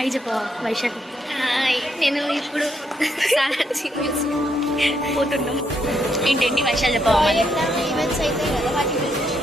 అయి చెప్పవా వైశాఖ్? నేను ఇప్పుడు సాక్షి మ్యూజిక్ పోతున్నాం. ఏంటేంటి వైశాఖ్ చెప్పవా? ఈవెంట్స్ అయితే కదా వాటి గురించి